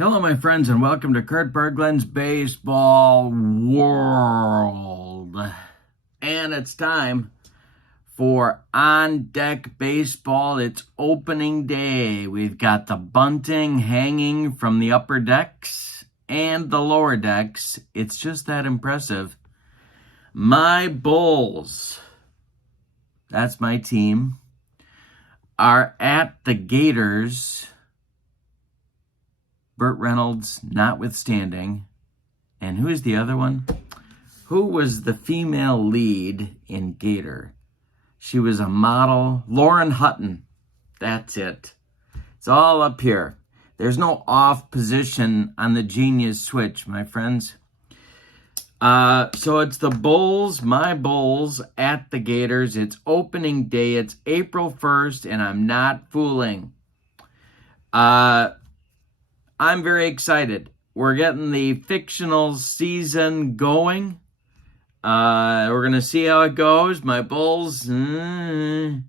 Hello, my friends, and welcome to Kurt Berglund's Baseball World. And it's time for On Deck Baseball. It's opening day. We've got the bunting hanging from the upper decks and the lower decks. It's just that impressive. My Bulls, that's my team, are at the Gators. Burt Reynolds notwithstanding. And who is the other one? Who was the female lead in Gator? She was a model. Lauren Hutton. That's it. It's all up here. There's no off position on the Genius switch, my friends. So it's the Bulls, my Bulls, at the Gators. It's opening day. It's April 1st, and I'm not fooling. I'm very excited. We're getting the fictional season going. We're going to see how it goes. My Bulls in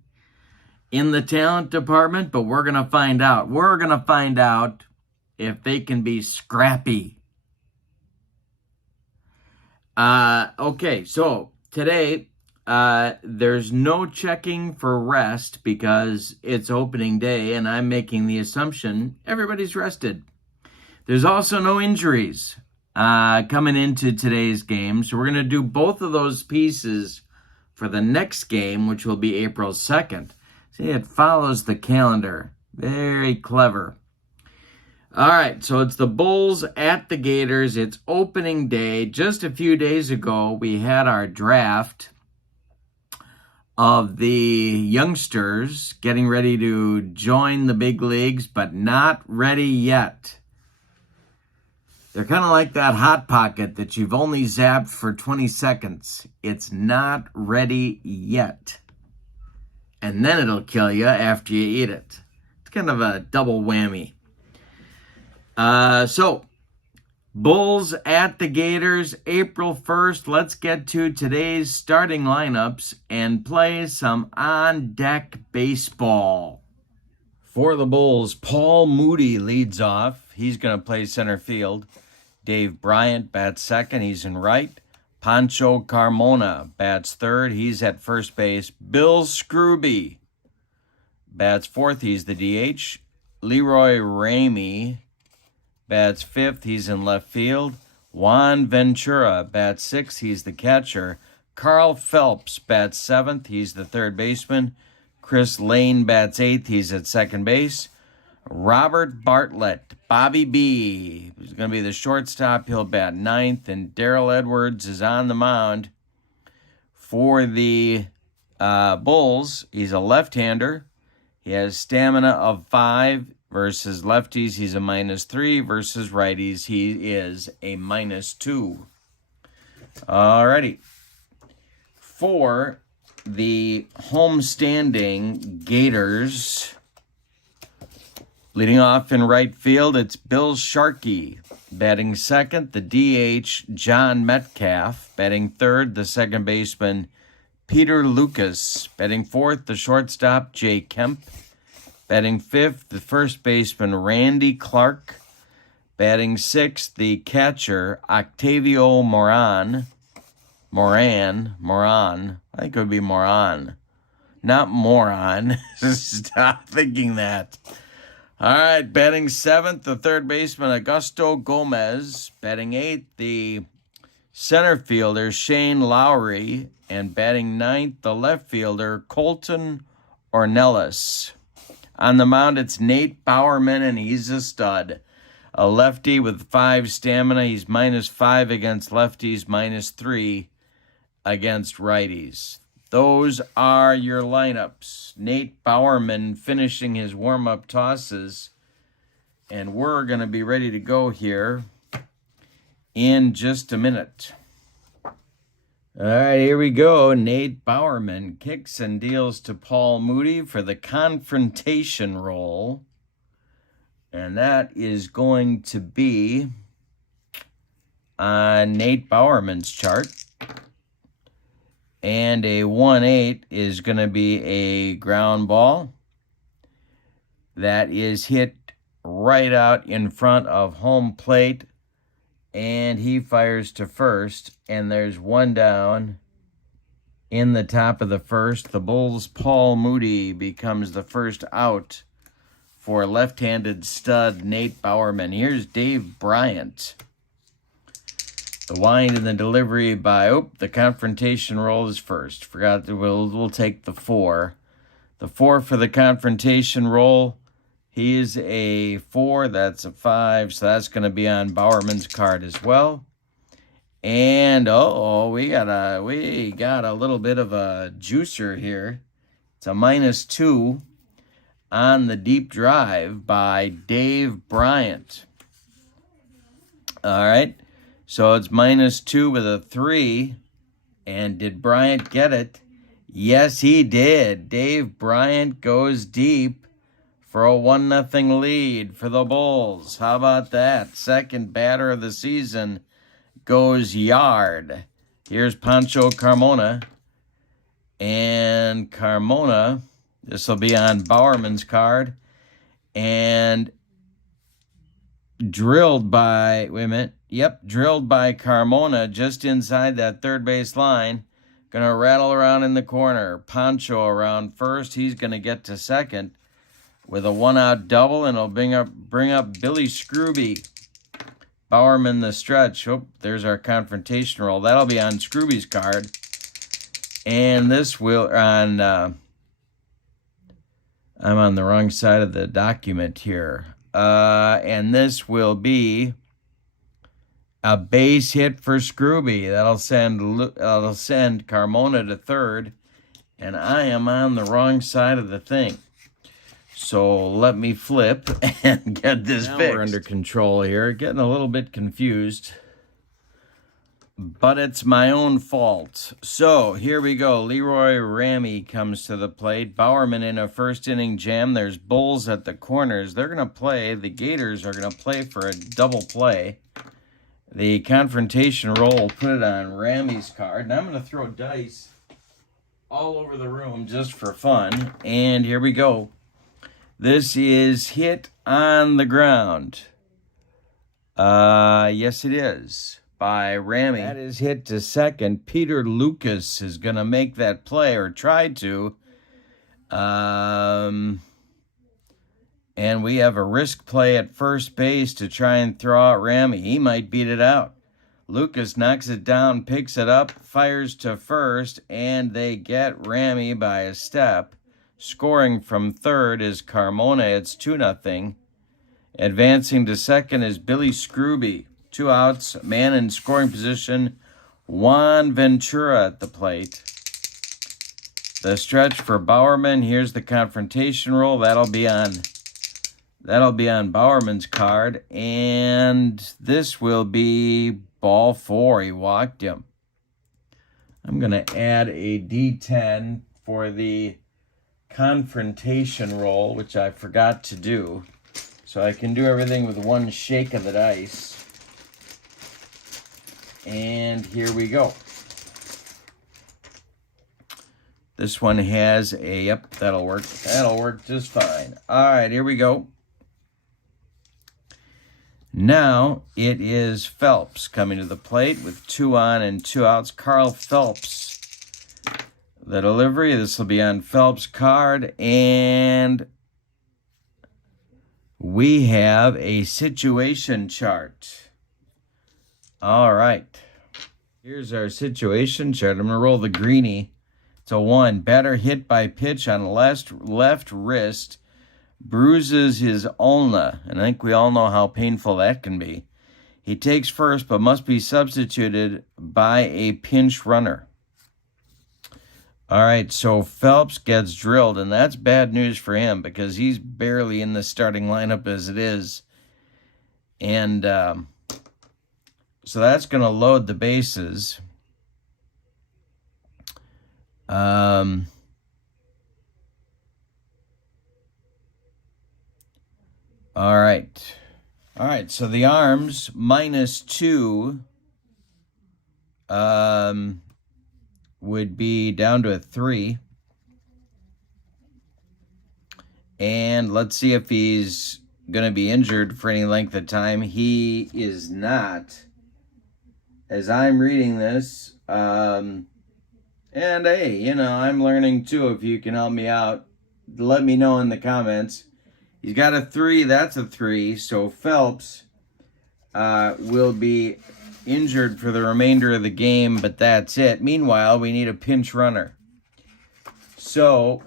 the talent department, but we're going to find out. We're going to find out if they can be scrappy. Okay, so today there's no checking for rest because it's opening day, and I'm making the assumption everybody's rested. There's also no injuries coming into today's game. So we're going to do both of those pieces for the next game, which will be April 2nd. See, it follows the calendar. Very clever. All right, so it's the Bulls at the Gators. It's opening day. Just a few days ago, we had our draft of the youngsters getting ready to join the big leagues, but not ready yet. They're kind of like that Hot Pocket that you've only zapped for 20 seconds. It's not ready yet. And then it'll kill you after you eat it. It's kind of a double whammy. So, Bulls at the Gators, April 1st. Let's get to today's starting lineups and play some on-deck baseball. For the Bulls, Paul Moody leads off. He's going to play center field. Dave Bryant bats second. He's in right. Pancho Carmona bats third. He's at first base. Bill Scrooby bats fourth. He's the DH. Leroy Ramey bats fifth. He's in left field. Juan Ventura bats sixth. He's the catcher. Carl Phelps bats seventh. He's the third baseman. Chris Lane bats eighth. He's at second base. Robert Bartlett, Bobby B, who's going to be the shortstop. He'll bat ninth. And Darrell Edwards is on the mound for the Bulls. He's a left-hander. He has stamina of 5 versus lefties. He's a -3 versus righties. He is a -2. Alrighty. For the homestanding Gators, leading off in right field, it's Bill Sharkey. Batting second, the DH, John Metcalf. Batting third, the second baseman, Peter Lucas. Batting fourth, the shortstop, Jay Kemp. Batting fifth, the first baseman, Randy Clark. Batting sixth, the catcher, Octavio Moran. I think it would be Moran, not moron. Stop thinking that. All right, batting seventh, the third baseman, Augusto Gomez. Batting eighth, the center fielder, Shane Lowry. And batting ninth, the left fielder, Colton Ornelas. On the mound, it's Nate Bowerman, and he's a stud. A lefty with 5 stamina. He's -5 against lefties, -3 against righties. Those are your lineups. Nate Bowerman finishing his warm-up tosses. And we're going to be ready to go here in just a minute. All right, here we go. Nate Bowerman kicks and deals to Paul Moody for the confrontation role. And that is going to be on Nate Bowerman's chart. And a 1-8 is going to be a ground ball that is hit right out in front of home plate, and he fires to first, and there's one down in the top of the first. The Bulls' Paul Moody becomes the first out for left-handed stud Nate Bowerman. Here's Dave Bryant. The wind and the delivery by, the confrontation roll is first. Forgot that we'll take the 4. The 4 for the confrontation roll. He is a 4, that's a 5, so that's going to be on Bowerman's card as well. And we got a little bit of a juicer here. It's a -2 on the deep drive by Dave Bryant. All right, so it's -2 with a 3. And did Bryant get it? Yes, he did. Dave Bryant goes deep for a 1-0 lead for the Bulls. How about that? Second batter of the season goes yard. Here's Pancho Carmona. And Carmona, this will be on Bowerman's card. And drilled by, drilled by Carmona just inside that third base line. Going to rattle around in the corner. Pancho around first. He's going to get to second with a 1-out double, and it'll bring up Billy Scrooby. Bowerman the stretch. There's our confrontation roll. That'll be on Scrooby's card. And this will I'm on the wrong side of the document here. And this will be a base hit for Scrooby. That'll send Carmona to third, and I am on the wrong side of the thing. So let me flip and get this fixed. We're under control here. Getting a little bit confused, but it's my own fault. So here we go. Leroy Ramey comes to the plate. Bowerman in a first inning jam. There's Bulls at the corners. They're going to play. The Gators are going to play for a double play. The confrontation roll will put it on Ramey's card. And I'm going to throw dice all over the room just for fun. And here we go. This is hit on the ground. Yes, it is. By Ramey. That is hit to second. Peter Lucas is going to make that play, or try to. And we have a risk play at first base to try and throw out Ramey. He might beat it out. Lucas knocks it down, picks it up, fires to first, and they get Ramey by a step. Scoring from third is Carmona. It's 2-0. Advancing to second is Billy Scrooby. 2 outs, man in scoring position, Juan Ventura at the plate. The stretch for Bowerman. Here's the confrontation roll. That'll be on Bowerman's card, and this will be ball 4. He walked him. I'm going to add a D10 for the confrontation roll, which I forgot to do, so I can do everything with one shake of the dice. And here we go. This one has a, that'll work. That'll work just fine. All right, here we go. Now it is Phelps coming to the plate with 2 on and 2 outs. Carl Phelps. The delivery, this will be on Phelps' card, and we have a situation chart. All right. Here's our situation chart. I'm going to roll the greenie. It's a 1. Batter hit by pitch on left wrist. Bruises his ulna. And I think we all know how painful that can be. He takes first, but must be substituted by a pinch runner. All right, so Phelps gets drilled, and that's bad news for him because he's barely in the starting lineup as it is. And so that's going to load the bases. All right. All right, so the arms, -2, would be down to a 3. And let's see if he's going to be injured for any length of time. He is not, as I'm reading this. And hey, you know, I'm learning too. If you can help me out, let me know in the comments. He's got a 3. That's a 3. So Phelps will be injured for the remainder of the game, but that's it. Meanwhile, we need a pinch runner. So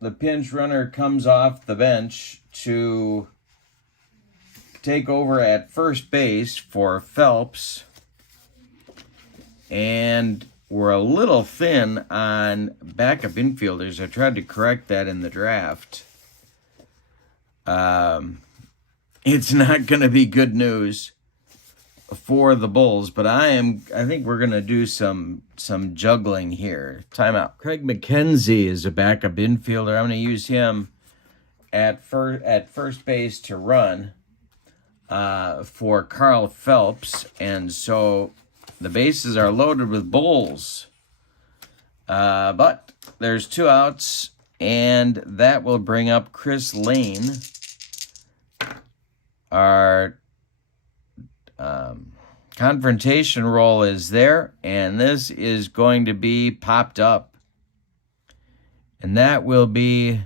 the pinch runner comes off the bench to take over at first base for Phelps. And we're a little thin on backup infielders. I tried to correct that in the draft. It's not going to be good news for the Bulls, but I think we're going to do some juggling here. Timeout. Craig McKenzie is a backup infielder. I'm going to use him at first base to run for Carl Phelps, and so the bases are loaded with Bulls. But there's 2 outs, and that will bring up Chris Lane. Our confrontation roll is there, and this is going to be popped up. And that will be,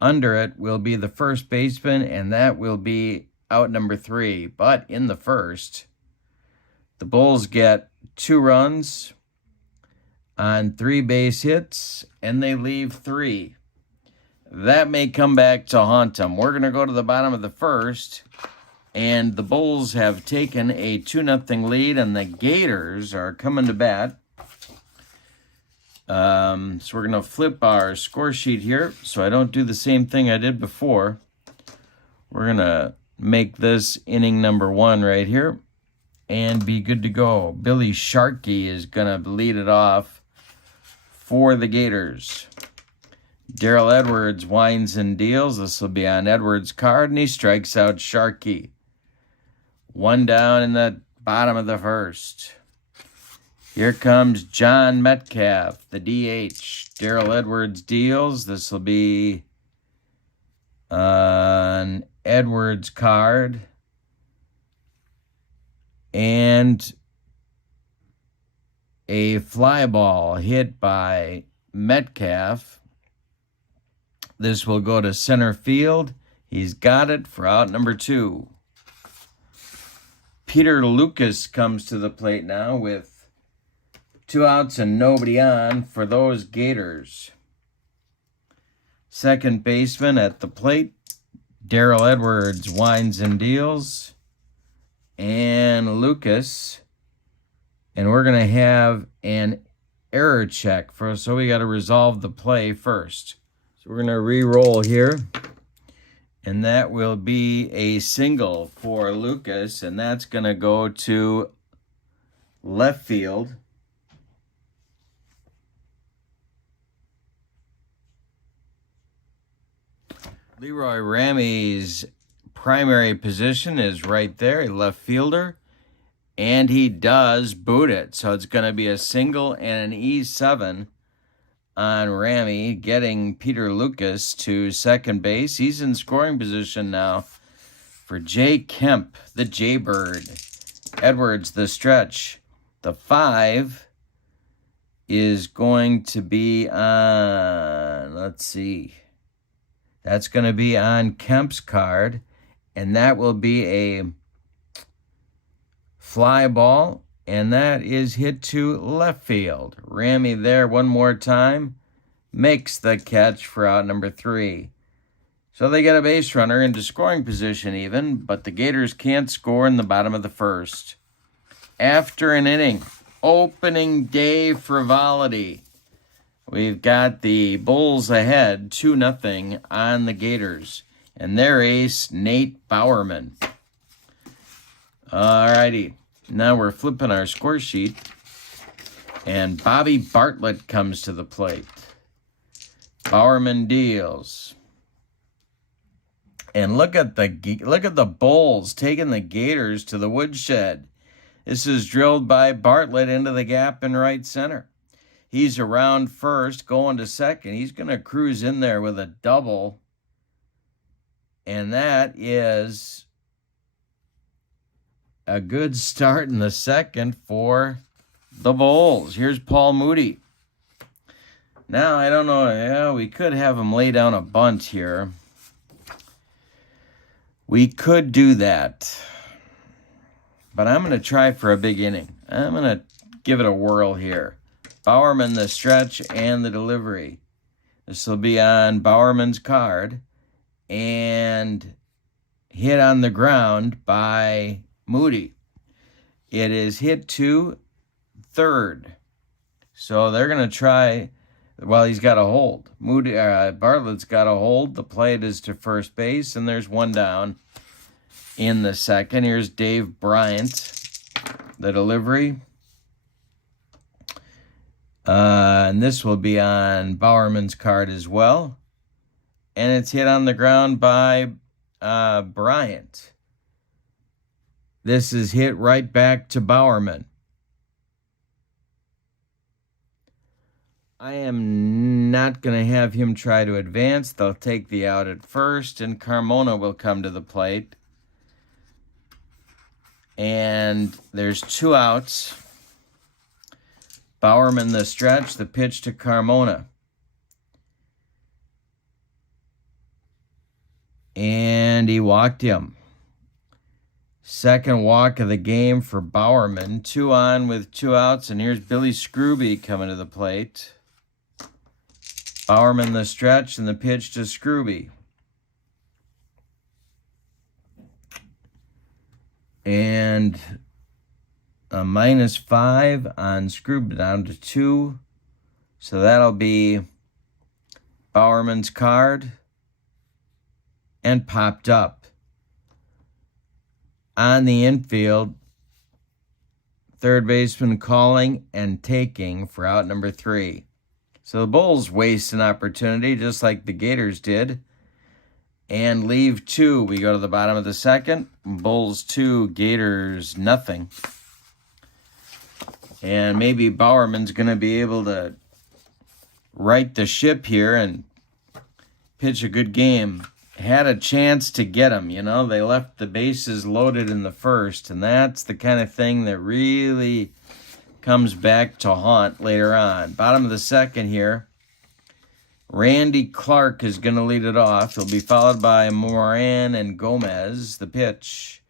under it will be the first baseman, and that will be out number 3. But in the first, the Bulls get 2 runs on 3 base hits, and they leave 3. That may come back to haunt them. We're going to go to the bottom of the first, and the Bulls have taken a 2-0 lead, and the Gators are coming to bat. So we're going to flip our score sheet here so I don't do the same thing I did before. We're going to make this inning number 1 right here and be good to go. Billy Sharkey is going to lead it off for the Gators. Darrell Edwards winds and deals. This will be on Edwards' card, and he strikes out Sharkey. 1 down in the bottom of the first. Here comes John Metcalf, the DH. Darrell Edwards deals. This will be on Edwards' card. And a fly ball hit by Metcalf. This will go to center field. He's got it for out number 2. Peter Lucas comes to the plate now with 2 outs and nobody on for those Gators. Second baseman at the plate, Darrell Edwards winds and deals. And Lucas. And we're going to have an error check so we got to resolve the play first. So we're going to re-roll here. And that will be a single for Lucas, and that's going to go to left field. Leroy Ramey's primary position is right there, a left fielder, and he does boot it. So it's going to be a single and an E7 on Ramey, getting Peter Lucas to second base. He's in scoring position now for Jay Kemp, the Jaybird. Edwards, the stretch. The 5 is going to be on, let's see. That's going to be on Kemp's card, and that will be a fly ball. And that is hit to left field. Ramey there one more time. Makes the catch for out number 3. So they get a base runner into scoring position even, but the Gators can't score in the bottom of the first. After an inning, opening day frivolity. We've got the Bulls ahead 2-0 on the Gators. And their ace, Nate Bowerman. All righty. Now we're flipping our score sheet, and Bobby Bartlett comes to the plate. Bowerman deals, and look at the Bulls taking the Gators to the woodshed. This is drilled by Bartlett into the gap in right center. He's around first, going to second. He's going to cruise in there with a double, And that is a good start in the second for the Bulls. Here's Paul Moody. Now, I don't know. Yeah, we could have him lay down a bunt here. We could do that. But I'm going to try for a big inning. I'm going to give it a whirl here. Bowerman, the stretch, and the delivery. This will be on Bowerman's card. And hit on the ground by Moody. It is hit to third. So they're going to try... Well, he's got a hold. Bartlett's got a hold. The plate is to first base, and there's one down in the second. Here's Dave Bryant, the delivery. And this will be on Bowerman's card as well. And it's hit on the ground by Bryant. This is hit right back to Bowerman. I am not going to have him try to advance. They'll take the out at first, and Carmona will come to the plate. And there's 2 outs. Bowerman, the stretch, the pitch to Carmona. And he walked him. Second walk of the game for Bowerman. 2 on with 2 outs, and here's Billy Scrooby coming to the plate. Bowerman, the stretch, and the pitch to Scrooby. And a -5 on Scrooby, down to 2. So that'll be Bowerman's card. And popped up. On the infield, third baseman calling and taking for out number 3. So the Bulls waste an opportunity just like the Gators did and leave 2. We go to the bottom of the second. Bulls 2, Gators nothing. And maybe Bowerman's going to be able to right the ship here and pitch a good game. Had a chance to get him, you know. They left the bases loaded in the first, and that's the kind of thing that really comes back to haunt later on. Bottom of the second here. Randy Clark is going to lead it off. He'll be followed by Moran and Gomez, the pitch.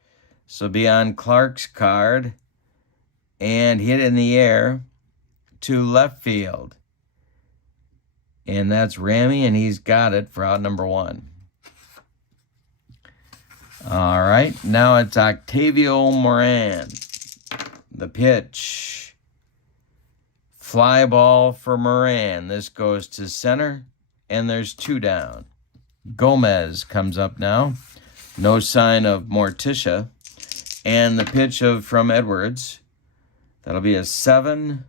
So be on Clark's card and hit in the air to left field. And that's Ramey, and he's got it for out number 1. All right, now it's Octavio Moran. The pitch. Fly ball for Moran. This goes to center, and there's 2 down. Gomez comes up now. No sign of Morticia. And the pitch from Edwards. That'll be a 7.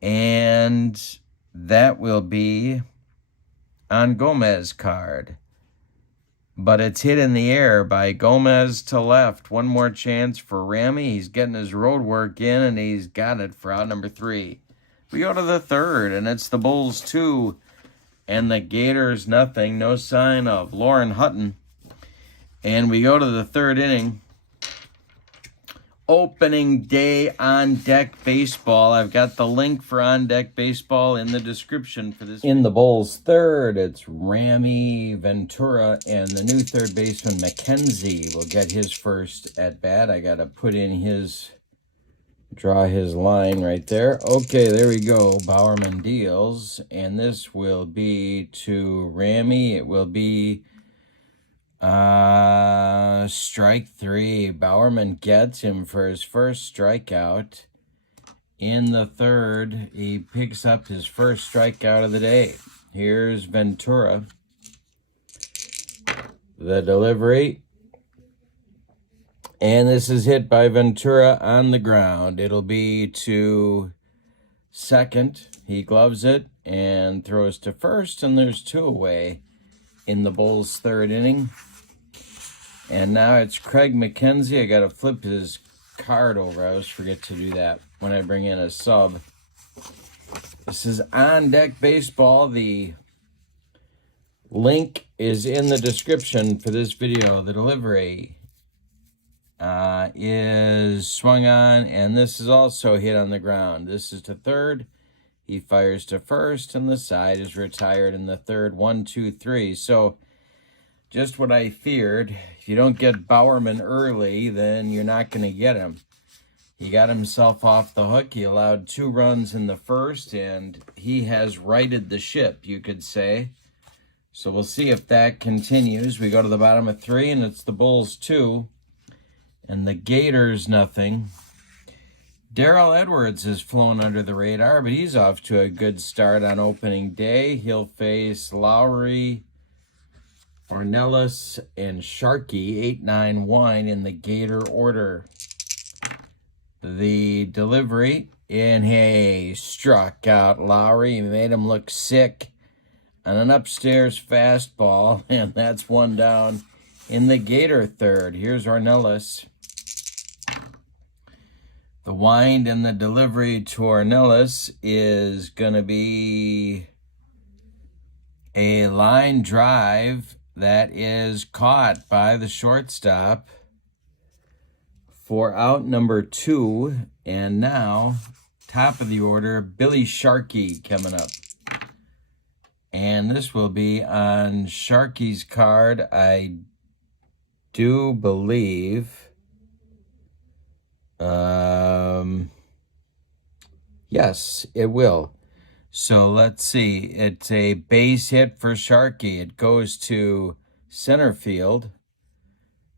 And that will be on Gomez's card. But it's hit in the air by Gomez to left. One more chance for Ramey. He's getting his road work in, and he's got it for out number 3. We go to the third, and it's the Bulls 2 and the Gators nothing. No sign of Lauren Hutton. And we go to the third inning. Opening day On Deck Baseball. I've got the link for On Deck Baseball in the description for this. In the Bulls third, it's Ramey, Ventura, and the new third baseman McKenzie will get his first at bat. I got to put in draw his line right there. Okay, there we go. Bowerman deals, and this will be to Ramey. It will be strike 3. Bowerman gets him for his first strikeout. In the third, he picks up his first strikeout of the day. Here's Ventura. The delivery. And this is hit by Ventura on the ground. It'll be to second. He gloves it and throws to first, and there's 2 away in the Bulls' third inning. And now it's Craig McKenzie. I got to flip his card over. I always forget to do that when I bring in a sub. This is On Deck Baseball. The link is in the description for this video. The delivery is swung on, and this is also hit on the ground. This is to third. He fires to first, and the side is retired in the third. 1, 2, 3. So just what I feared. If you don't get Bowerman early, then you're not going to get him. He got himself off the hook. He allowed 2 runs in the first, and he has righted the ship, you could say. So we'll see if that continues. We go to the bottom of 3, and it's the Bulls 2, and the Gators nothing. Darrell Edwards has flown under the radar, but he's off to a good start on opening day. He'll face Lowry, Ornelas, and Sharkey, 8-9 wine in the Gator order. The delivery, and he struck out Lowry. He made him look sick on an upstairs fastball, and that's 1 down in the Gator third. Here's Ornelas. The wind and the delivery to Ornelas is going to be a line drive that is caught by the shortstop for out number 2. And now, top of the order, Billy Sharkey coming up. And this will be on Sharkey's card, I do believe. Yes, it will. So let's see. It's a base hit for Sharkey. It goes to center field.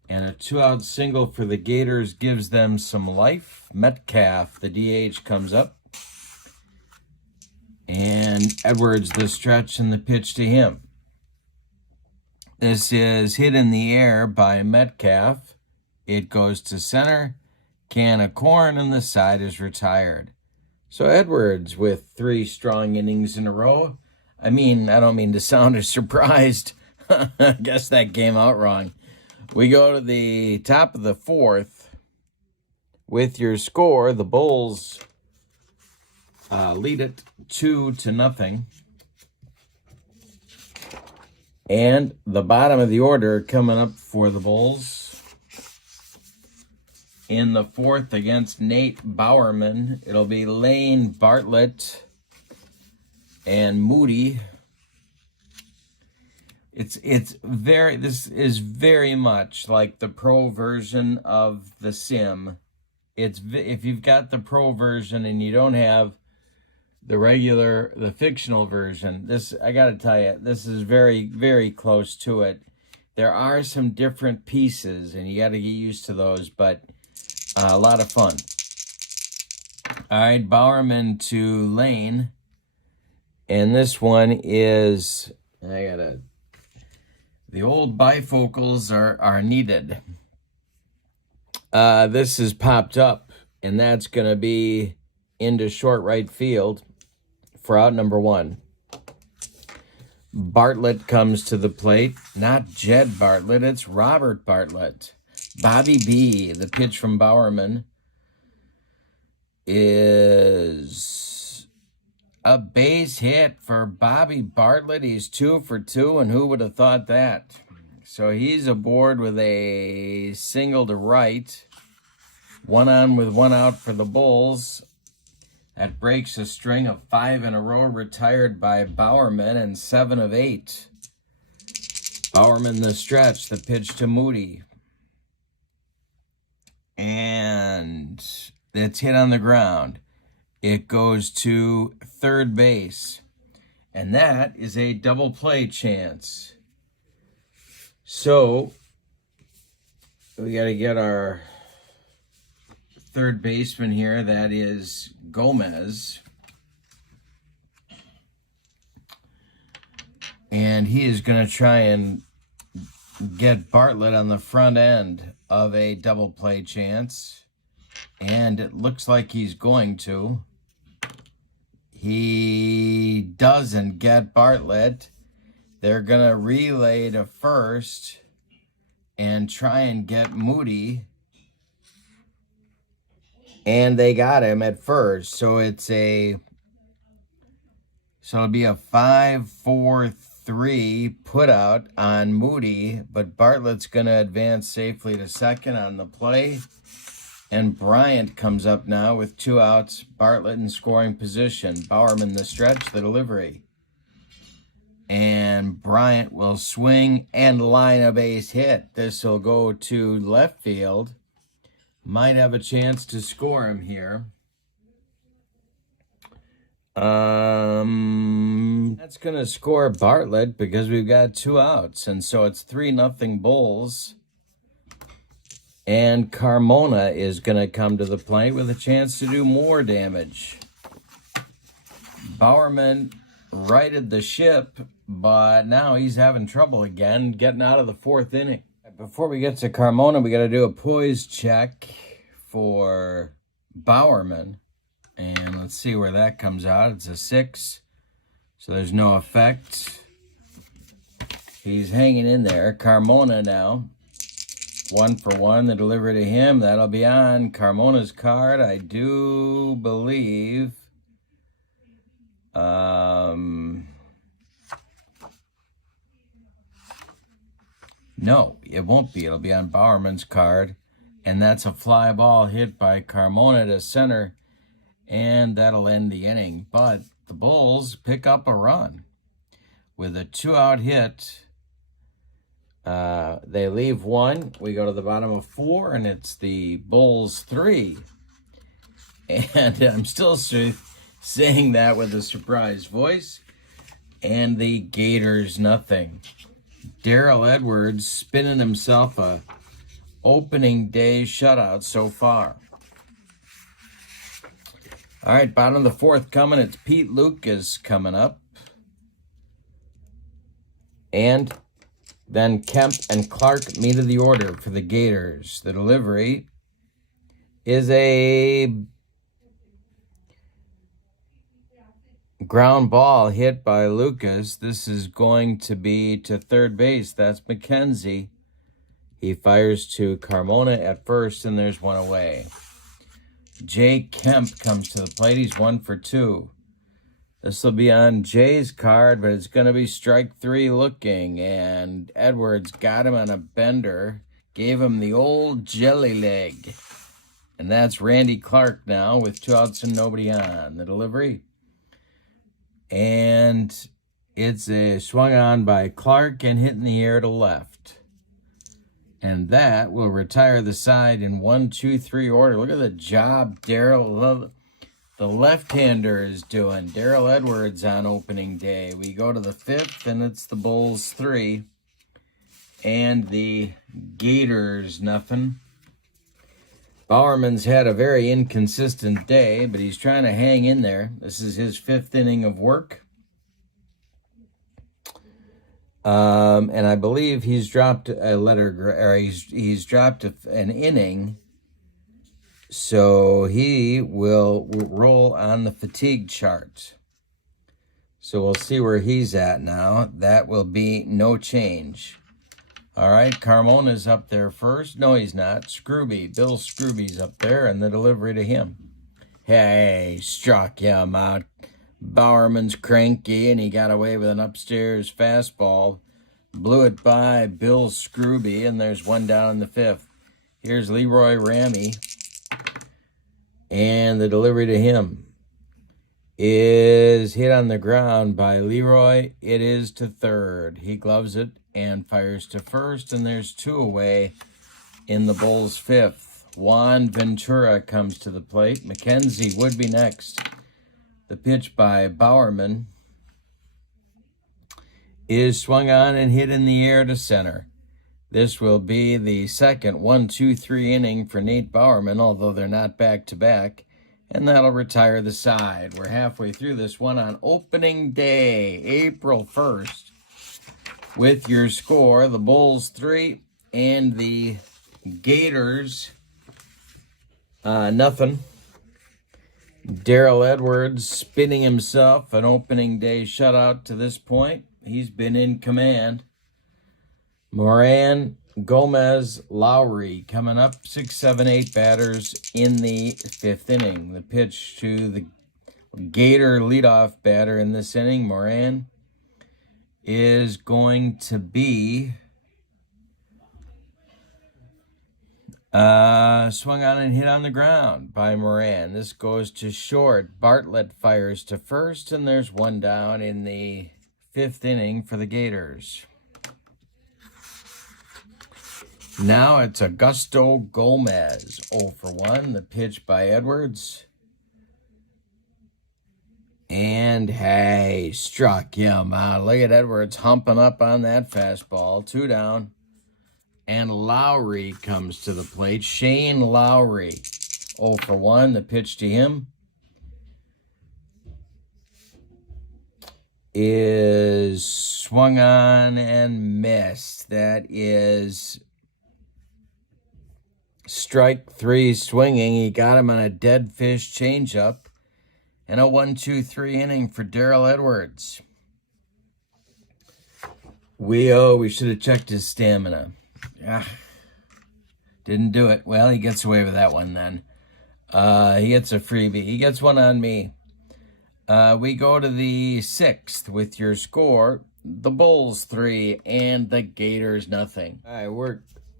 And a 2-out single for the Gators gives them some life. Metcalf, the DH, comes up. And Edwards, the stretch and the pitch to him. This is hit in the air by Metcalf. It goes to center. Can of corn, and the side is retired. So Edwards with 3 strong innings in a row. I don't mean to sound surprised. I guess that came out wrong. We go to the top of the 4th. With your score, the Bulls lead it 2-0. And the bottom of the order coming up for the Bulls. In the 4th against Nate Bowerman, it'll be Lane, Bartlett, and Moody. This is very much like the pro version of the sim. If you've got the pro version and you don't have the fictional version, I got to tell you, this is very, very close to it. There are some different pieces, and you got to get used to those, but a lot of fun. All right, Bowerman to Lane. And this one is, the old bifocals are needed. This is popped up, and that's going to be into short right field for out number 1. Bartlett comes to the plate. Not Jed Bartlett, it's Robert Bartlett. Bobby B, the pitch from Bowerman, is a base hit for Bobby Bartlett. He's 2 for 2, and who would have thought that? So he's aboard with a single to right. 1 on with 1 out for the Bulls. That breaks a string of 5 in a row retired by Bowerman, and 7 of 8. Bowerman the stretch, the pitch to Moody. And it's hit on the ground. It goes to third base. And that is a double play chance. So we got to get our third baseman here. That is Gomez. And he is going to try and get Bartlett on the front end of a double play chance. And it looks like he's going to. He doesn't get Bartlett. They're going to relay to first and try and get Moody. And they got him at first. So it'll be a 5-4-3 3 put out on Moody, but Bartlett's going to advance safely to second on the play. And Bryant comes up now with 2 outs. Bartlett in scoring position. Bowerman the stretch, the delivery. And Bryant will swing and line a base hit. This will go to left field. Might have a chance to score him here. That's going to score Bartlett because we've got 2 outs. And so it's 3-0 Bulls. And Carmona is going to come to the plate with a chance to do more damage. Bowerman righted the ship, but now he's having trouble again getting out of the 4th inning. Before we get to Carmona, we got to do a poise check for Bowerman. And let's see where that comes out. It's a 6, so there's no effect. He's hanging in there. Carmona now. 1 for 1, the delivery to him. That'll be on Carmona's card, I do believe. No, it won't be. It'll be on Bowerman's card. And that's a fly ball hit by Carmona to center. And that'll end the inning. But the Bulls pick up a run with a 2-out hit. They leave 1. We go to the bottom of 4, and it's the Bulls 3. And I'm still saying that with a surprised voice. And the Gators nothing. Darrell Edwards spinning himself a opening day shutout so far. All right, bottom of the 4th coming. It's Pete Lucas coming up. And then Kemp and Clark meet of the order for the Gators. The delivery is a ground ball hit by Lucas. This is going to be to third base. That's McKenzie. He fires to Carmona at first, and there's 1 away. Jay Kemp comes to the plate. He's 1 for 2. This will be on Jay's card, but it's going to be strike 3 looking. And Edwards got him on a bender, gave him the old jelly leg. And that's Randy Clark now with 2 outs and nobody on. The delivery. And it's a swung on by Clark and hit in the air to left. And that will retire the side in 1, 2, 3 order. Look at the job Darrell, the left-hander, is doing. Darrell Edwards on opening day. We go to the 5th, and it's the Bulls 3. And the Gators nothing. Bowerman's had a very inconsistent day, but he's trying to hang in there. This is his 5th inning of work. And I believe he's dropped a he's dropped an inning. So he will roll on the fatigue chart. So we'll see where he's at now. That will be no change. All right, Carmona's up there first. No, he's not. Scrooby, Bill Scrooby's up there, and the delivery to him. Hey, struck him out. Bowerman's cranky, and he got away with an upstairs fastball. Blew it by Bill Scrooby, and there's 1 down in the 5th. Here's Leroy Ramey, and the delivery to him is hit on the ground by Leroy. It is to third. He gloves it and fires to first, and there's 2 away in the Bulls' 5th. Juan Ventura comes to the plate. McKenzie would be next. The pitch by Bowerman is swung on and hit in the air to center. This will be the second 1, 2, 3 inning for Nate Bowerman, although they're not back-to-back, and that'll retire the side. We're halfway through this one on opening day, April 1st. With your score, the Bulls 3 and the Gators nothing. Darrell Edwards spinning himself an opening day shutout to this point. He's been in command. Moran, Gomez, Lowry coming up. 6, 7, 8 batters in the 5th inning. The pitch to the Gator leadoff batter in this inning, Moran, is going to be swung on and hit on the ground by Moran. This goes to short. Bartlett fires to first, and there's one down in the 5th inning for the Gators. Now it's Augusto Gomez. 0 for 1. The pitch by Edwards. And hey, struck him out. Look at Edwards humping up on that fastball. 2 down. And Lowry comes to the plate. Shane Lowry. 0 for 1. The pitch to him is swung on and missed. That is strike 3 swinging. He got him on a dead fish changeup. And a 1-2-3 inning for Darrell Edwards. We should have checked his stamina. Didn't do it. Well, he gets away with that one then. He gets a freebie. He gets one on me. We go to the 6th with your score. The Bulls 3 and the Gators nothing. I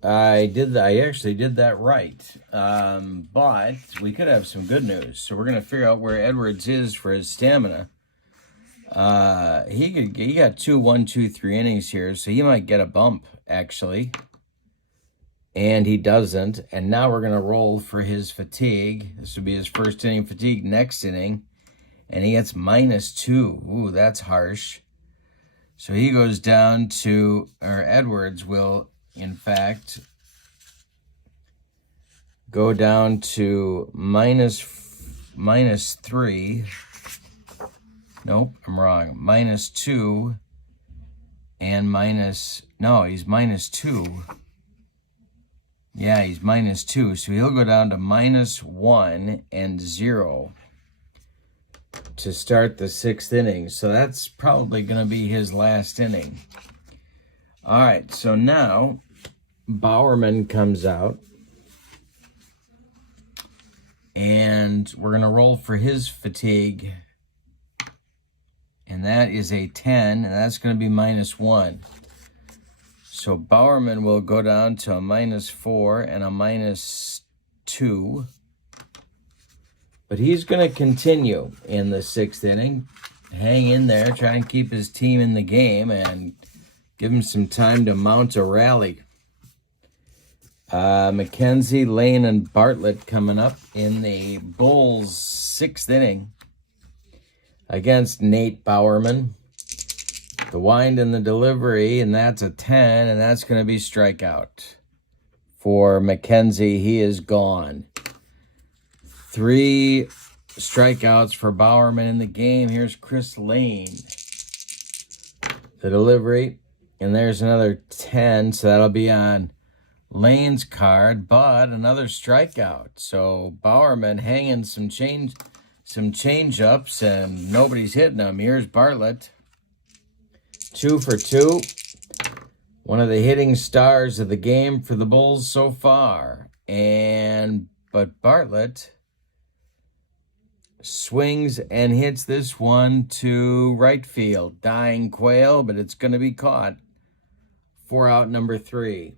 actually did that right. But we could have some good news. So we're going to figure out where Edwards is for his stamina. He got 2 1-2-3 innings here, so he might get a bump, actually. And he doesn't. And now we're going to roll for his fatigue. This would be his first inning fatigue next inning. And he gets -2. Ooh, that's harsh. So he goes down to, or Edwards will, in fact, go down to -3. Nope, I'm wrong. -2 and he's -2. Yeah, he's -2. So he'll go down to -1 and 0 to start the 6th inning. So that's probably going to be his last inning. All right, so now Bowerman comes out. And we're going to roll for his fatigue. And that is a 10, and that's going to be -1. So Bowerman will go down to a -4 and a -2. But he's going to continue in the 6th inning. Hang in there, try and keep his team in the game, and give him some time to mount a rally. McKenzie, Lane, and Bartlett coming up in the Bulls' 6th inning against Nate Bowerman. The wind and the delivery, and that's a 10, and that's going to be strikeout. For McKenzie, he is gone. 3 strikeouts for Bowerman in the game. Here's Chris Lane. The delivery, and there's another 10, so that'll be on Lane's card, but another strikeout. So Bowerman hanging some change-ups, and nobody's hitting them. Here's Bartlett. 2 for 2. One of the hitting stars of the game for the Bulls so far. But Bartlett swings and hits this one to right field. Dying quail, but it's going to be caught. 4 out, number 3.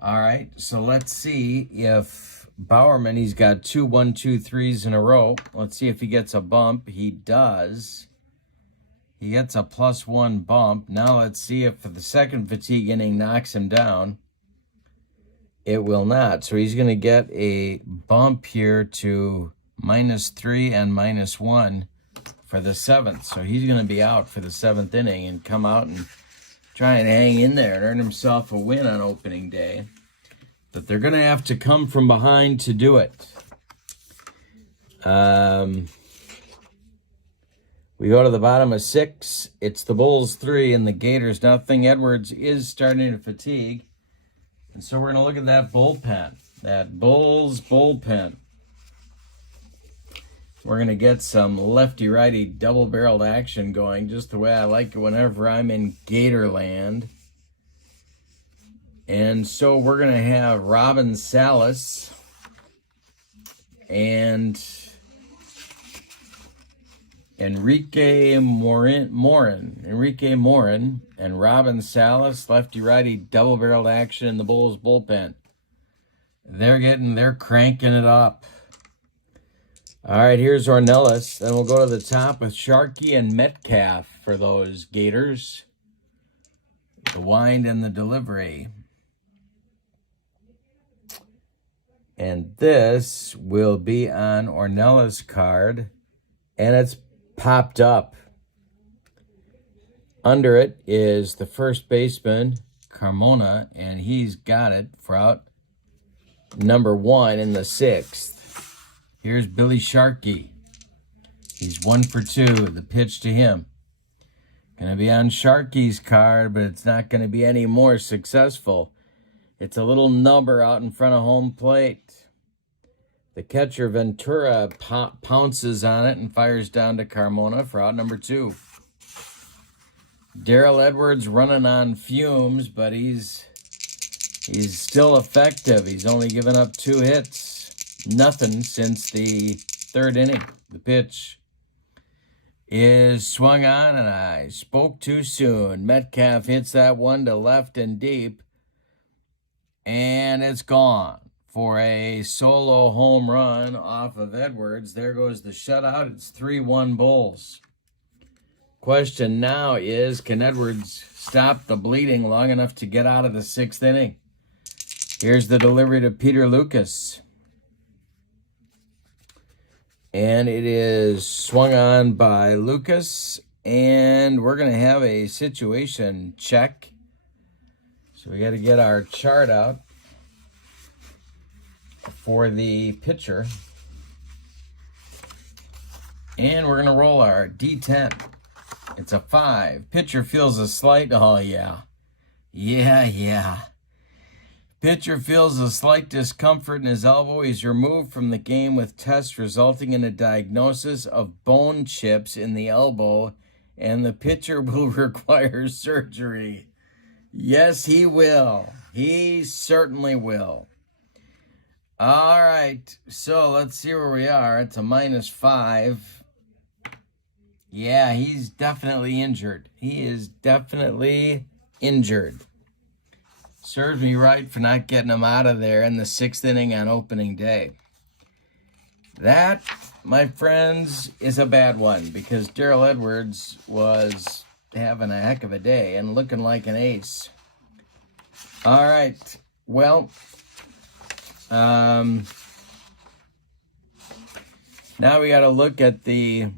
All right, so let's see if Bowerman, he's got 2 1-2-3s in a row. Let's see if he gets a bump. He does. He gets a +1 bump. Now let's see if the second fatigue inning knocks him down. It will not. So he's going to get a bump here to -3 and -1 for the 7th. So he's going to be out for the 7th inning and come out and try and hang in there and earn himself a win on opening day. But they're going to have to come from behind to do it. We go to the bottom of 6. It's the Bulls 3 and the Gators nothing. Edwards is starting to fatigue. And so we're going to look at that bullpen. That Bulls bullpen. We're going to get some lefty-righty double-barreled action going just the way I like it whenever I'm in Gatorland. And so we're going to have Robin Salas and Enrique Morin, and Robin Salas, lefty-righty double-barreled action in the Bulls bullpen. They're cranking it up. All right, here's Ornelas. Then we'll go to the top with Sharkey and Metcalf for those Gators. The wind and the delivery. And this will be on Ornelas' card, and it's popped up. Under it is the first baseman, Carmona, and he's got it for out number 1 in the 6th. Here's Billy Sharkey. He's 1 for 2. The pitch to him. Going to be on Sharkey's card, but it's not going to be any more successful. It's a little nubber out in front of home plate. The catcher, Ventura, pounces on it and fires down to Carmona for out number 2. Darrell Edwards running on fumes, but he's still effective. He's only given up 2 hits. Nothing since the 3rd inning. The pitch is swung on, and I spoke too soon. Metcalf hits that one to left and deep, and it's gone for a solo home run off of Edwards. There goes the shutout. It's 3-1 Bulls. Question now is, can Edwards stop the bleeding long enough to get out of the 6th inning? Here's the delivery to Peter Lucas. And it is swung on by Lucas, and we're going to have a situation check. So we got to get our chart out for the pitcher. And we're going to roll our D10. It's a 5. Pitcher feels a slight, oh yeah. Yeah. Pitcher feels a slight discomfort in his elbow. He's removed from the game with tests resulting in a diagnosis of bone chips in the elbow, and the pitcher will require surgery. Yes, he will. He certainly will. All right, so let's see where we are. It's a -5. Yeah, he's definitely injured. He is definitely injured. Serves me right for not getting him out of there in the 6th inning on opening day. That, my friends, is a bad one because Darrell Edwards was having a heck of a day and looking like an ace. All right, well, now we got to look at the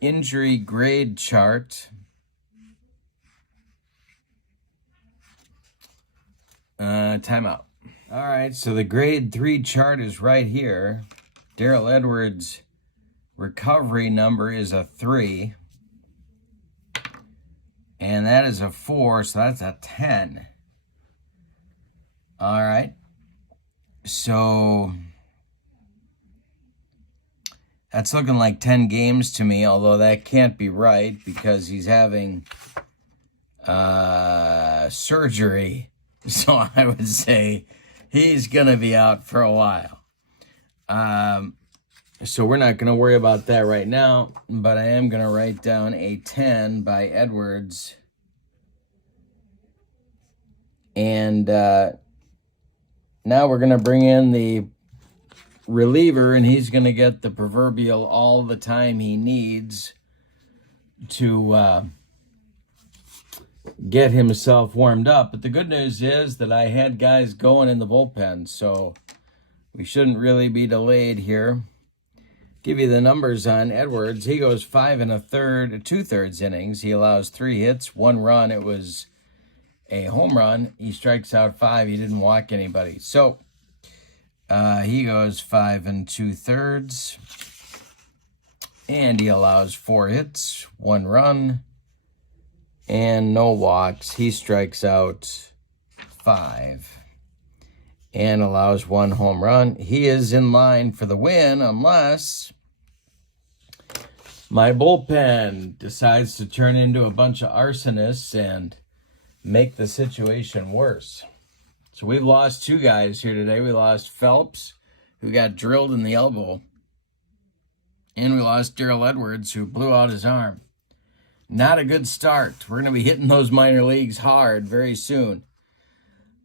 injury grade chart. Timeout. All right, so the grade 3 chart is right here. Darrell Edwards' recovery number is a 3. And that is a 4, so that's a 10. All right. So that's looking like 10 games to me, although that can't be right because he's having surgery. So I would say he's going to be out for a while. So we're not going to worry about that right now, but I am going to write down a 10 by Edwards. And now we're going to bring in the reliever, and he's going to get the proverbial all the time he needs to get himself warmed up. But the good news is that I had guys going in the bullpen, so we shouldn't really be delayed here. Give you the numbers on Edwards. He goes 5 1/3, 2/3 innings. He allows 3 hits, 1 run. It was a home run. He strikes out 5. He didn't walk anybody. So he goes 5 2/3, and he allows 4 hits, 1 run, and no walks. He strikes out 5 and allows 1 home run. He is in line for the win unless my bullpen decides to turn into a bunch of arsonists and make the situation worse. So we've lost 2 guys here today. We lost Phelps, who got drilled in the elbow, And we lost Daryl Edwards, who blew out his arm. Not a good start. We're going to be hitting those minor leagues hard very soon.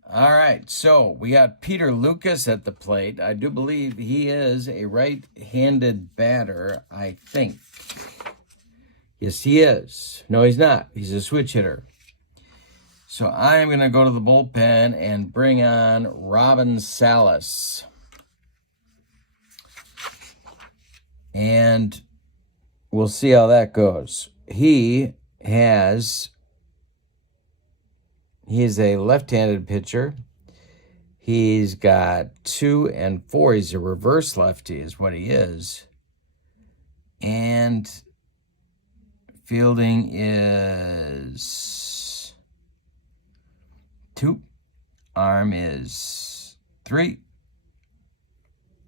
All right, so we got Peter Lucas at the plate. I do believe he is a right-handed batter, I think. Yes, he is. No, he's not. He's a switch hitter. So I am going to go to the bullpen and bring on Robin Salas. And we'll see how that goes. He is a left-handed pitcher. He's got 2 and 4. He's a reverse lefty is what he is. And fielding is 2. Arm is 3.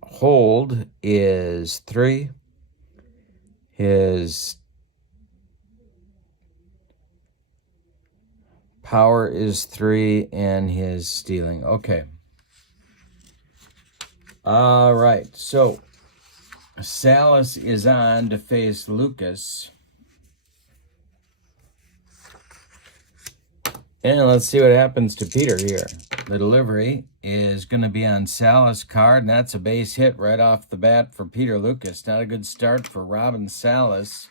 Hold is 3. His power is 3, and his stealing. Okay. All right. So Salas is on to face Lucas. And let's see what happens to Peter here. The delivery is going to be on Salas' card, and that's a base hit right off the bat for Peter Lucas. Not a good start for Robin Salas.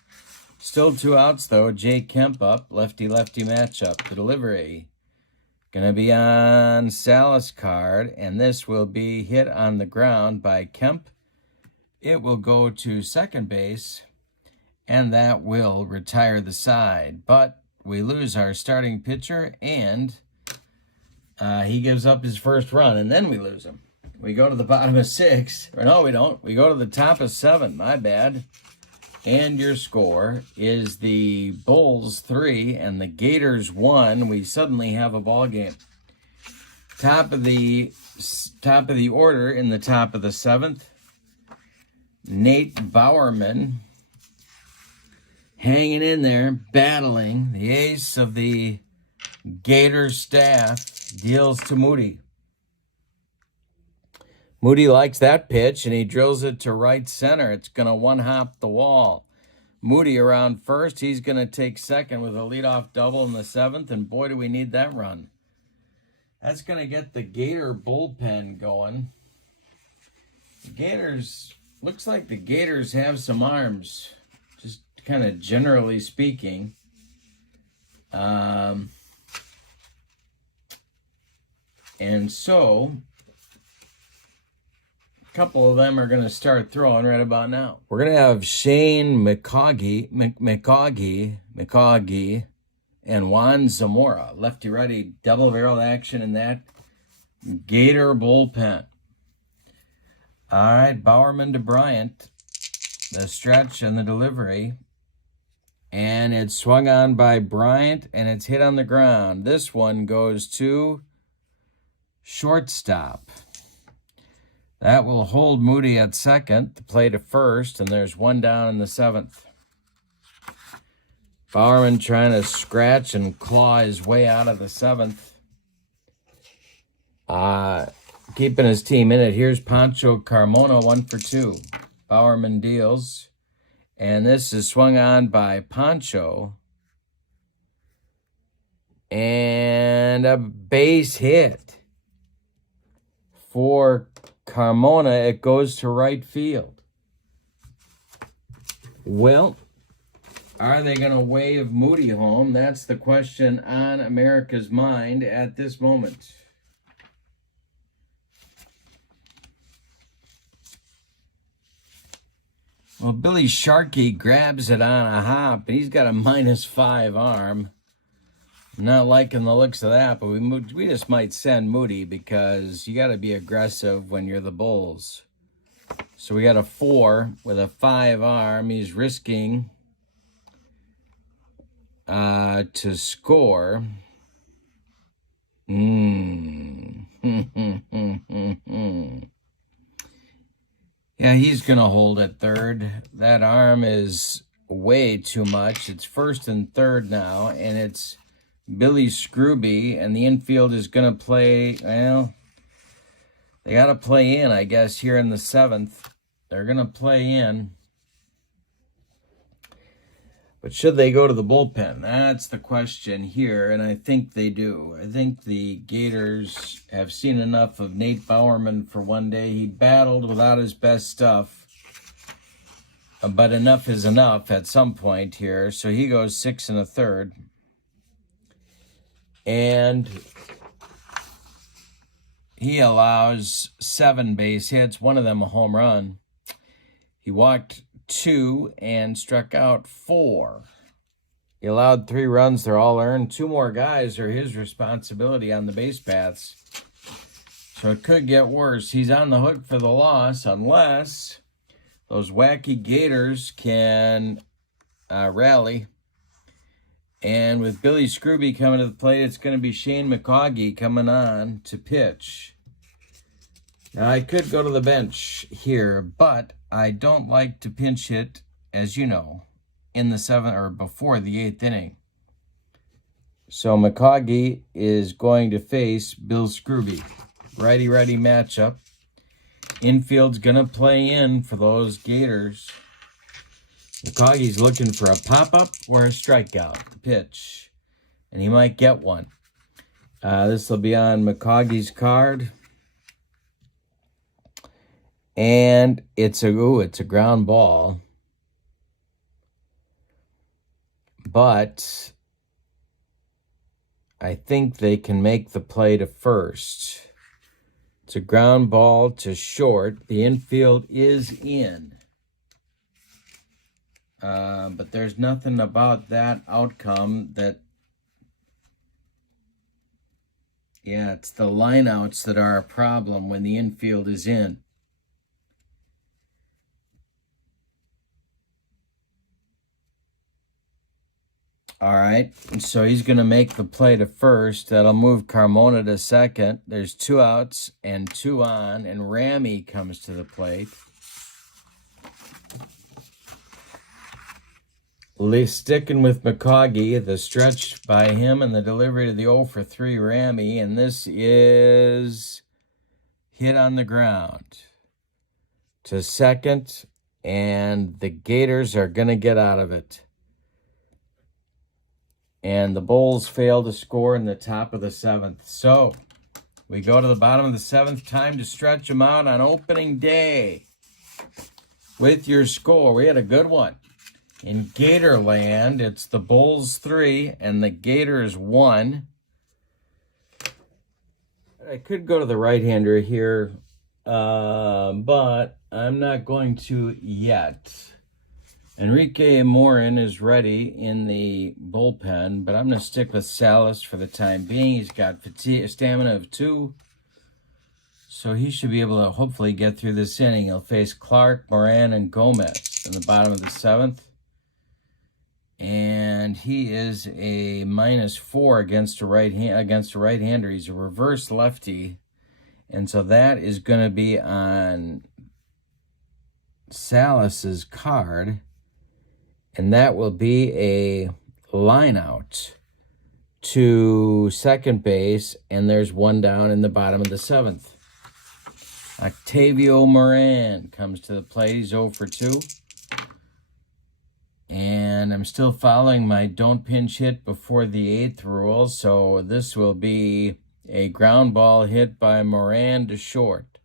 Still 2 outs, though. Jay Kemp up, lefty-lefty matchup. The delivery going to be on Salas' card, and this will be hit on the ground by Kemp. It will go to second base, and that will retire the side. But we lose our starting pitcher, and he gives up his first run, and then we lose him. We go to the bottom of 6. Or no, we don't. We go to the top of 7. My bad. And your score is the Bulls 3 and the Gators 1. We suddenly have a ball game. Top of the order in the top of the 7th. Nate Bowerman hanging in there, battling. The ace of the Gators staff deals to Moody. Moody likes that pitch, and he drills it to right center. It's going to one-hop the wall. Moody around first. He's going to take second with a leadoff double in the 7th, and boy, do we need that run. That's going to get the Gator bullpen going. The Gators, looks like the Gators have some arms, just kind of generally speaking. And so a couple of them are going to start throwing right about now. We're going to have Shane McCaughy, and Juan Zamora. Lefty-righty double-barrel action in that Gator bullpen. All right, Bowerman to Bryant. The stretch and the delivery. And it's swung on by Bryant, and it's hit on the ground. This one goes to shortstop. That will hold Moody at second, the play to first, and there's 1 down in the 7th. Bowerman trying to scratch and claw his way out of the 7th. Keeping his team in it. Here's Pancho Carmona, 1 for 2. Bowerman deals. And this is swung on by Pancho. And a base hit for Carmona. It goes to right field. Well, are they going to wave Moody home? That's the question on America's mind at this moment. Well, Billy Sharkey grabs it on a hop, and he's got a -5 arm. I'm not liking the looks of that, but we just might send Moody because you got to be aggressive when you're the Bulls. So we got a 4 with a 5 arm. He's risking to score. Yeah, he's going to hold at third. That arm is way too much. It's first and third now, and it's Billy Scrooby, and the infield is going to play, well, they got to play in, I guess, here in the 7th. They're going to play in. But should they go to the bullpen? That's the question here, and I think they do. I think the Gators have seen enough of Nate Bowerman for one day. He battled without his best stuff, but enough is enough at some point here. So he goes 6 1/3. And he allows 7 base hits, one of them a home run. He walked 2 and struck out 4. He allowed 3 runs. They're all earned. 2 more guys are his responsibility on the base paths. So it could get worse. He's on the hook for the loss unless those wacky Gators can rally. And with Billy Scrooby coming to the plate, it's going to be Shane McCaughey coming on to pitch. Now, I could go to the bench here, but I don't like to pinch hit, as you know, in the 7th or before the 8th inning. So McCaughey is going to face Bill Scrooby. Righty-righty matchup. Infield's going to play in for those Gators. McCaughey's looking for a pop-up or a strikeout to pitch, and he might get one. This will be on McCaughey's card. And it's a ground ball. But I think they can make the play to first. It's a ground ball to short. The infield is in. But there's nothing about that outcome that... Yeah, it's the lineouts that are a problem when the infield is in. All right, so he's going to make the play to first. That'll move Carmona to second. There's 2 outs and 2 on, and Ramey comes to the plate. Sticking with McCaughey, the stretch by him and the delivery to the 0 for 3 Ramey, and this is hit on the ground to second, and the Gators are going to get out of it. And the Bulls fail to score in the top of the 7th. So we go to the bottom of the 7th. Time to stretch them out on opening day with your score. We had a good one. In Gatorland, it's the Bulls 3 and the Gators 1. I could go to the right-hander here, but I'm not going to yet. Enrique Morin is ready in the bullpen, but I'm going to stick with Salas for the time being. He's got stamina of 2, so he should be able to hopefully get through this inning. He'll face Clark, Moran, and Gomez in the bottom of the 7th. And he is a -4 against a right-hander. He's a reverse lefty, and so that is going to be on Salas's card. And that will be a line out to second base, and there's 1 down in the bottom of the 7th. Octavio Moran comes to the plate. He's 0 for 2. And I'm still following my don't pinch hit before the 8th rule, so this will be a ground ball hit by Moran to short.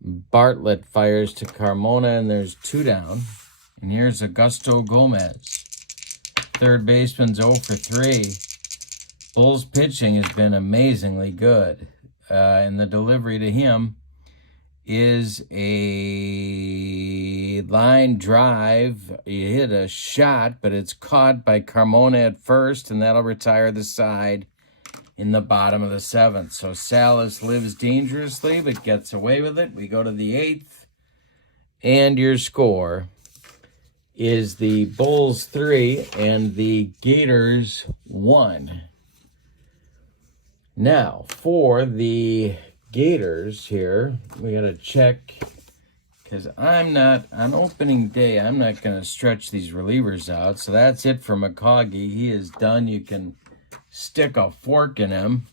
Bartlett fires to Carmona, and there's 2 down. And here's Augusto Gomez. Third baseman's 0 for 3. Bulls pitching has been amazingly good. And the delivery to him is a line drive. You hit a shot, but it's caught by Carmona at first, and that'll retire the side in the bottom of the 7th. So Salas lives dangerously, but gets away with it. We go to the 8th, and your score is the Bulls 3 and the Gators 1. Now, for the Gators here, we got to check, because on opening day, I'm not going to stretch these relievers out. So that's it for McCaughey. He is done. You can stick a fork in him.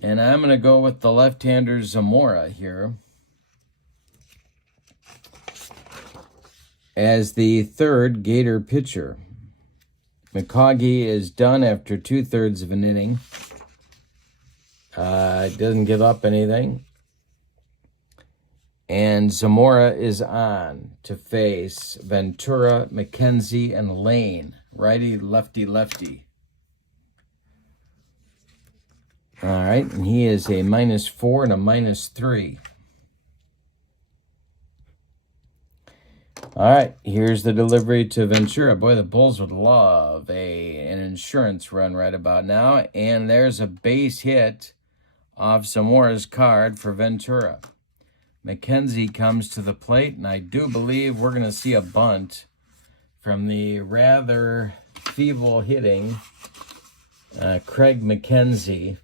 And I'm going to go with the left-hander Zamora here. as the third Gator pitcher. McCaughey is done after 2/3 of an inning. Doesn't give up anything. And Zamora is on to face Ventura, McKenzie, and Lane. Righty, lefty, lefty. All right, and he is a -4 and a -3. All right, here's the delivery to Ventura. Boy, the Bulls would love an insurance run right about now. And there's a base hit off Zamora's card for Ventura. McKenzie comes to the plate, and I do believe we're going to see a bunt from the rather feeble hitting Craig McKenzie.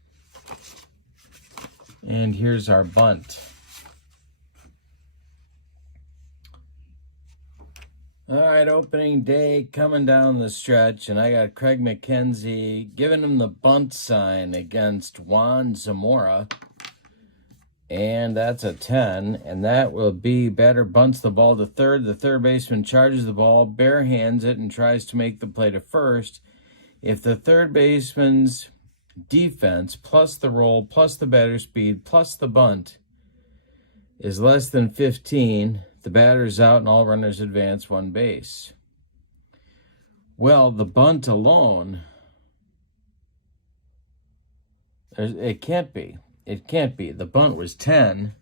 And here's our bunt. All right, opening day coming down the stretch, and I got Craig McKenzie giving him the bunt sign against Juan Zamora. And that's a 10, and that will be batter bunts the ball to third. The third baseman charges the ball, barehands it, and tries to make the play to first. If the third baseman's defense plus the roll plus the batter speed plus the bunt is less than 15, the batter's out and all runners advance one base. Well, the bunt alone, it can't be. It can't be. The bunt was 10.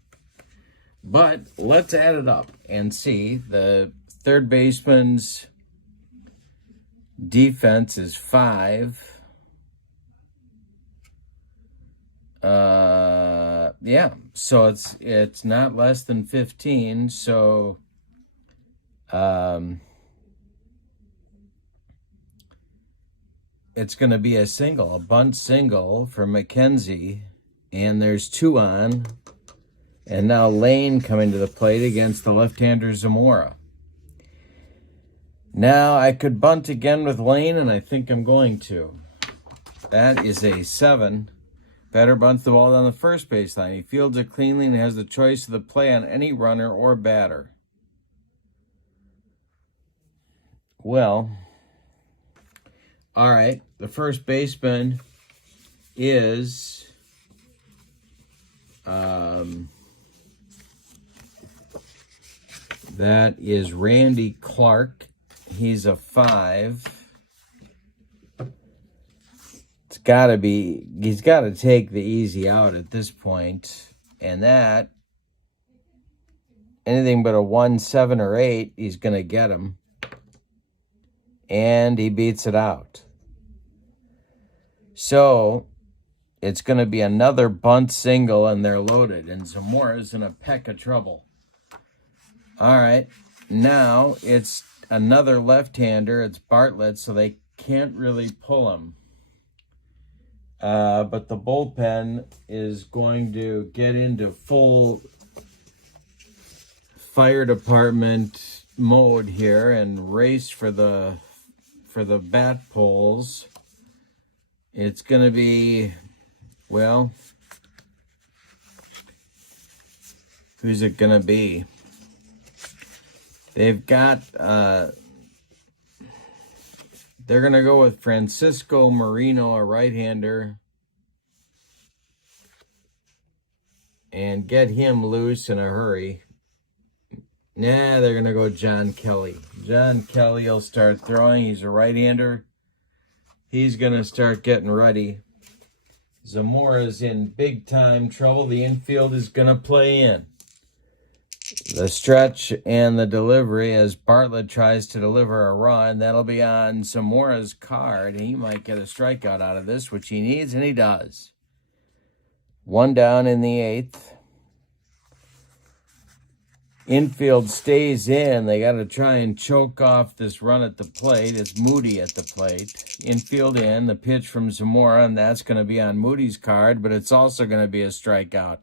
But let's add it up and see. The third baseman's defense is 5. Yeah, so it's not less than 15. So it's going to be a single, a bunt single for McKenzie. And there's 2 on. And now Lane coming to the plate against the left-hander Zamora. Now I could bunt again with Lane, and I think I'm going to. That is a 7. Batter bunts the ball down the first baseline. He fields it cleanly and has the choice of the play on any runner or batter. Well, all right. The first baseman is that is Randy Clark. He's a 5. It's got to be, he's got to take the easy out at this point. And that, anything but a 1, 7, or 8, he's going to get him. And he beats it out. So it's going to be another bunt single, and they're loaded. And Zamora's in a peck of trouble. All right. Now it's another left-hander. It's Bartlett, so they can't really pull him. But the bullpen is going to get into full fire department mode here and race for the bat poles. It's going to be, well, who's it going to be? They've got, they're going to go with Francisco Marino, a right-hander, and get him loose in a hurry. Nah, they're going to go John Kelly. John Kelly will start throwing. He's a right-hander. He's going to start getting ready. Zamora's in big-time trouble. The infield is going to play in. The stretch and the delivery as Bartlett tries to deliver a run. That'll be on Zamora's card. He might get a strikeout out of this, which he needs, and he does. 1 down in the 8th. Infield stays in. They got to try and choke off this run at the plate. It's Moody at the plate. Infield in. The pitch from Zamora, and that's going to be on Moody's card, but it's also going to be a strikeout.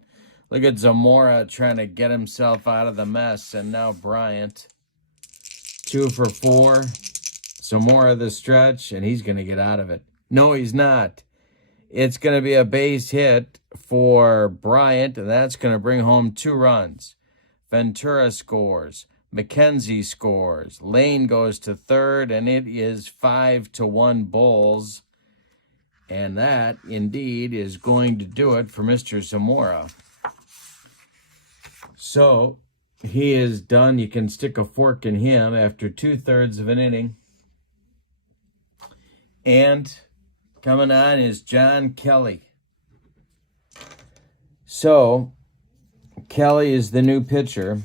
Look at Zamora trying to get himself out of the mess. And now Bryant. 2 for 4. Zamora the stretch, and he's going to get out of it. No, he's not. It's going to be a base hit for Bryant, and that's going to bring home 2 runs. Ventura scores. McKenzie scores. Lane goes to third, and it is 5-1 Bulls. And that, indeed, is going to do it for Mr. Zamora. So, he is done. You can stick a fork in him after 2/3 of an inning. And coming on is John Kelly. So, Kelly is the new pitcher.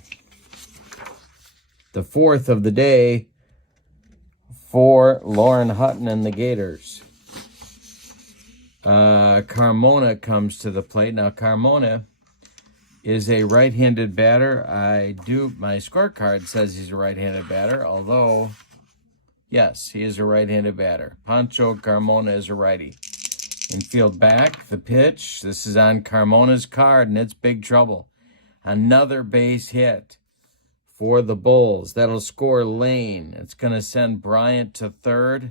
The fourth of the day for Lauren Hutton and the Gators. Carmona comes to the plate. Now, Carmona is a right-handed batter. My scorecard says he's a right-handed batter, although, yes, he is a right-handed batter. Pancho Carmona is a righty. Infield back, the pitch. This is on Carmona's card, and it's big trouble. Another base hit for the Bulls. That'll score Lane. It's going to send Bryant to third.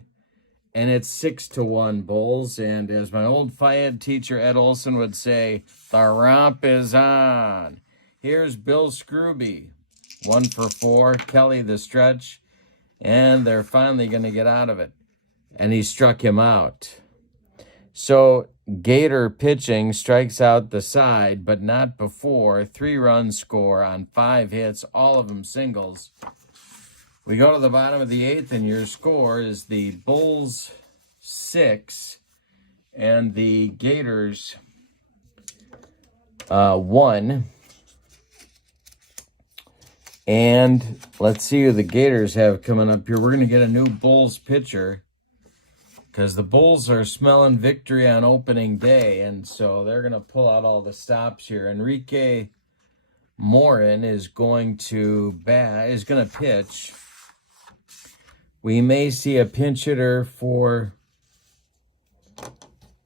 And it's 6-1 Bulls. And as my old Fayette teacher Ed Olson would say, the romp is on. Here's Bill Scrooby. 1 for 4. Kelly the stretch. And they're finally going to get out of it. And he struck him out. So Gator pitching strikes out the side, but not before. 3-run score on 5 hits, all of them singles. We go to the bottom of the 8th, and your score is the Bulls 6 and the Gators 1. And let's see who the Gators have coming up here. We're going to get a new Bulls pitcher because the Bulls are smelling victory on opening day, and so they're going to pull out all the stops here. Enrique Morin is going to pitch. We may see a pinch hitter for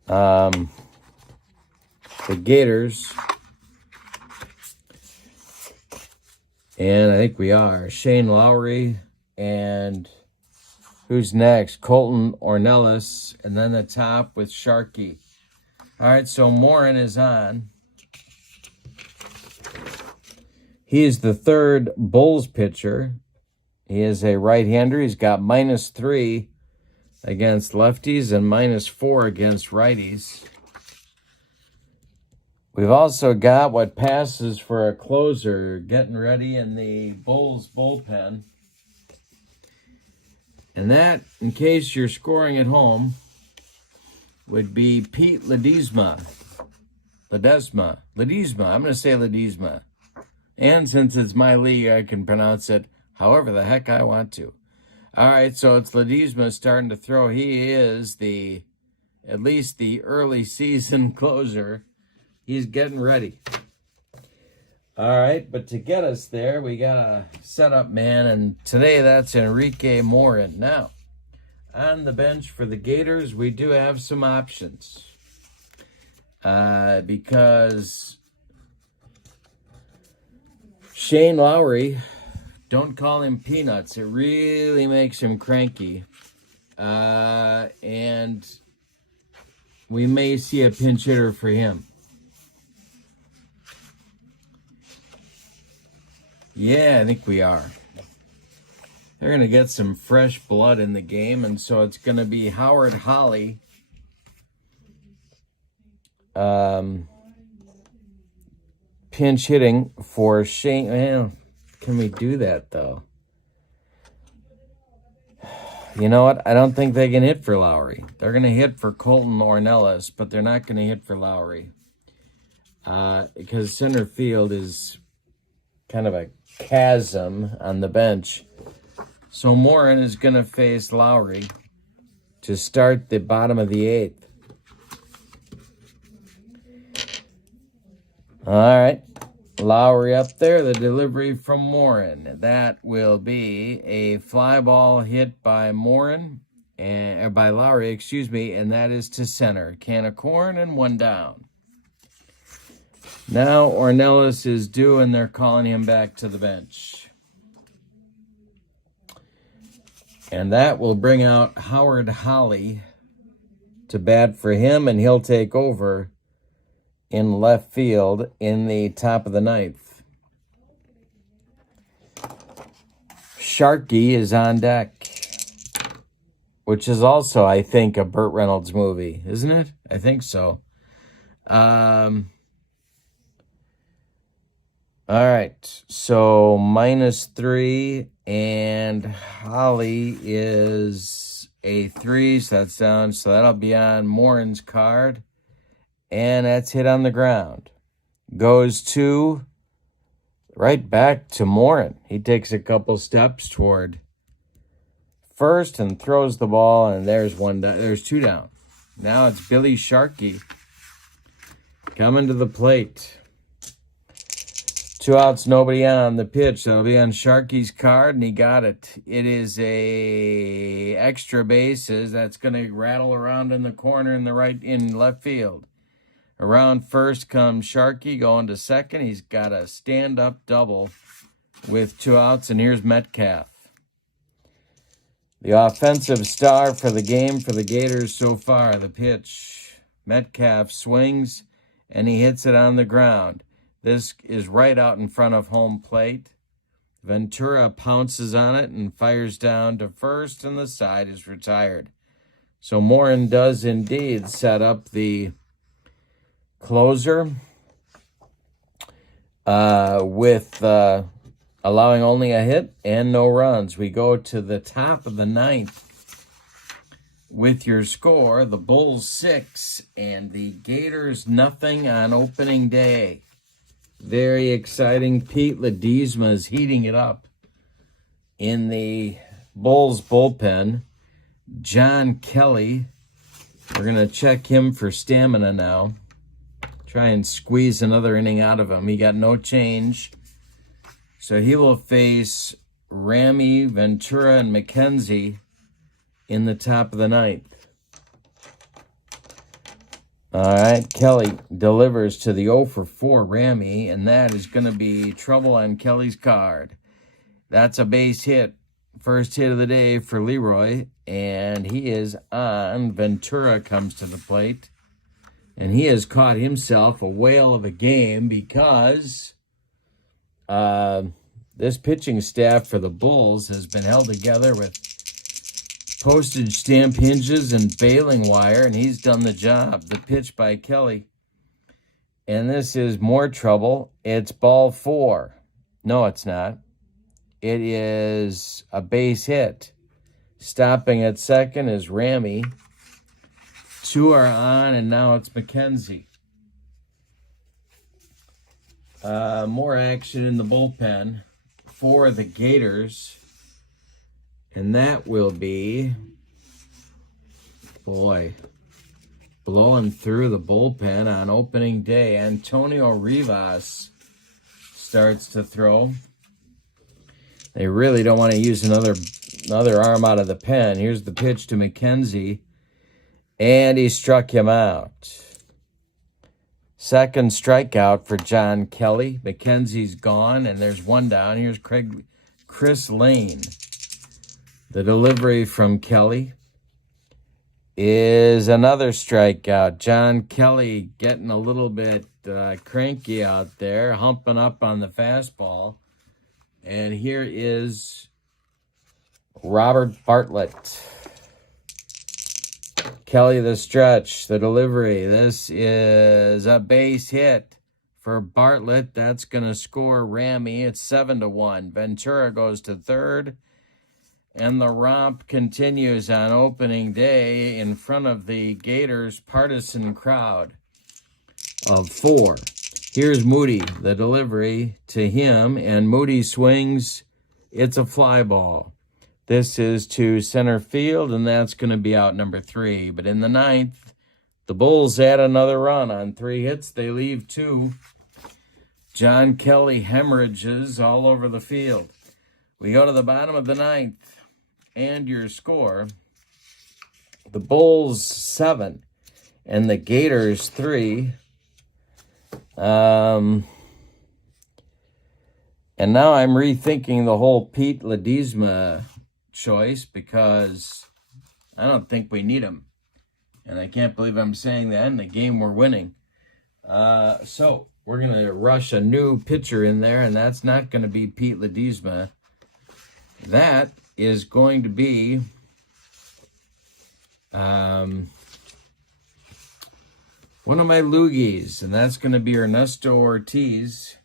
the Gators. And I think we are. Shane Lowry. And who's next? Colton Ornelas. And then the top with Sharkey. All right, so Morin is on. He is the third Bulls pitcher. He is a right-hander. He's got -3 against lefties and -4 against righties. We've also got what passes for a closer getting ready in the Bulls bullpen. And that, in case you're scoring at home, would be Pete Ledesma. I'm going to say Ledesma. And since it's my league, I can pronounce it however the heck I want to. All right, so it's Ledesma starting to throw. He is at least the early season closer. He's getting ready. All right, but to get us there, we got a setup man, and today that's Enrique Morin. Now, on the bench for the Gators, we do have some options. Because Shane Lowry, don't call him Peanuts. It really makes him cranky. And we may see a pinch hitter for him. Yeah, I think we are. They're going to get some fresh blood in the game, and so it's going to be Howard Holly. Pinch hitting for Shane. Well, can we do that, though? You know what? I don't think they can hit for Lowry. They're going to hit for Colton Ornelas, but they're not going to hit for Lowry. Because center field is kind of a chasm on the bench. So Morin is going to face Lowry to start the bottom of the 8th. All right. Lowry up there, the delivery from Morin. That will be a fly ball hit by Morin, or by Lowry, and that is to center. Can of corn and 1 down. Now Ornelas is due, and they're calling him back to the bench. And that will bring out Howard Holly to bat for him, and he'll take over in left field in the top of the 9th. Sharky is on deck, which is also, I think, a Burt Reynolds movie, isn't it? I think so. All right, so -3, and Holly is a 3, so that's down. So that'll be on Morin's card, and that's hit on the ground. Goes to right back to Morin. He takes a couple steps toward first and throws the ball, and there's one down. There's 2 down. Now it's Billy Sharkey coming to the plate. 2 outs, nobody on. The pitch that'll be on Sharkey's card, and he got it. It is a extra bases that's going to rattle around in the corner in left field. Around first comes Sharkey going to second. He's got a stand-up double with 2 outs, and here's Metcalf. The offensive star for the game for the Gators so far. The pitch. Metcalf swings, and he hits it on the ground. This is right out in front of home plate. Ventura pounces on it and fires down to first, and the side is retired. So Morin does indeed set up the closer with allowing only a hit and no runs. We go to the top of the 9th with your score. The Bulls 6 and the Gators 0 on opening day. Very exciting. Pete Ledesma is heating it up in the Bulls bullpen. John Kelly, we're going to check him for stamina now. Try and squeeze another inning out of him. He got no change. So he will face Ramy, Ventura, and McKenzie in the top of the 9th. All right, Kelly delivers to the 0-for-4 Ramy, and that is going to be trouble on Kelly's card. That's a base hit. First hit of the day for Leroy, and he is on. Ventura comes to the plate, and he has caught himself a whale of a game because this pitching staff for the Bulls has been held together with postage stamp hinges and baling wire, and he's done the job. The pitch by Kelly. And this is more trouble. It's ball 4. No, it's not. It is a base hit. Stopping at second is Ramy. 2 are on, and now it's McKenzie. More action in the bullpen for the Gators. And that will be, boy, blowing through the bullpen on opening day. Antonio Rivas starts to throw. They really don't want to use another arm out of the pen. Here's the pitch to McKenzie, and he struck him out. Second strikeout for John Kelly. McKenzie's gone, and there's 1 down. Here's Chris Lane. The delivery from Kelly is another strikeout. John Kelly getting a little bit cranky out there, humping up on the fastball. And here is Robert Bartlett. Kelly the stretch, the delivery. This is a base hit for Bartlett. That's going to score Ramy. It's 7-1. Ventura goes to third. And the romp continues on opening day in front of the Gators partisan crowd of 4. Here's Moody, the delivery to him, and Moody swings. It's a fly ball. This is to center field, and that's going to be out number 3. But in the 9th, the Bulls add another run on 3 hits. They leave 2. John Kelly hemorrhages all over the field. We go to the bottom of the 9th. And your score, the Bulls 7 and the Gators 3. And now I'm rethinking the whole Pete Ledesma choice because I don't think we need him. And I can't believe I'm saying that in the game we're winning. So we're going to rush a new pitcher in there, and that's not going to be Pete Ledesma. that is going to be one of my loogies, and that's going to be Ernesto Ortiz.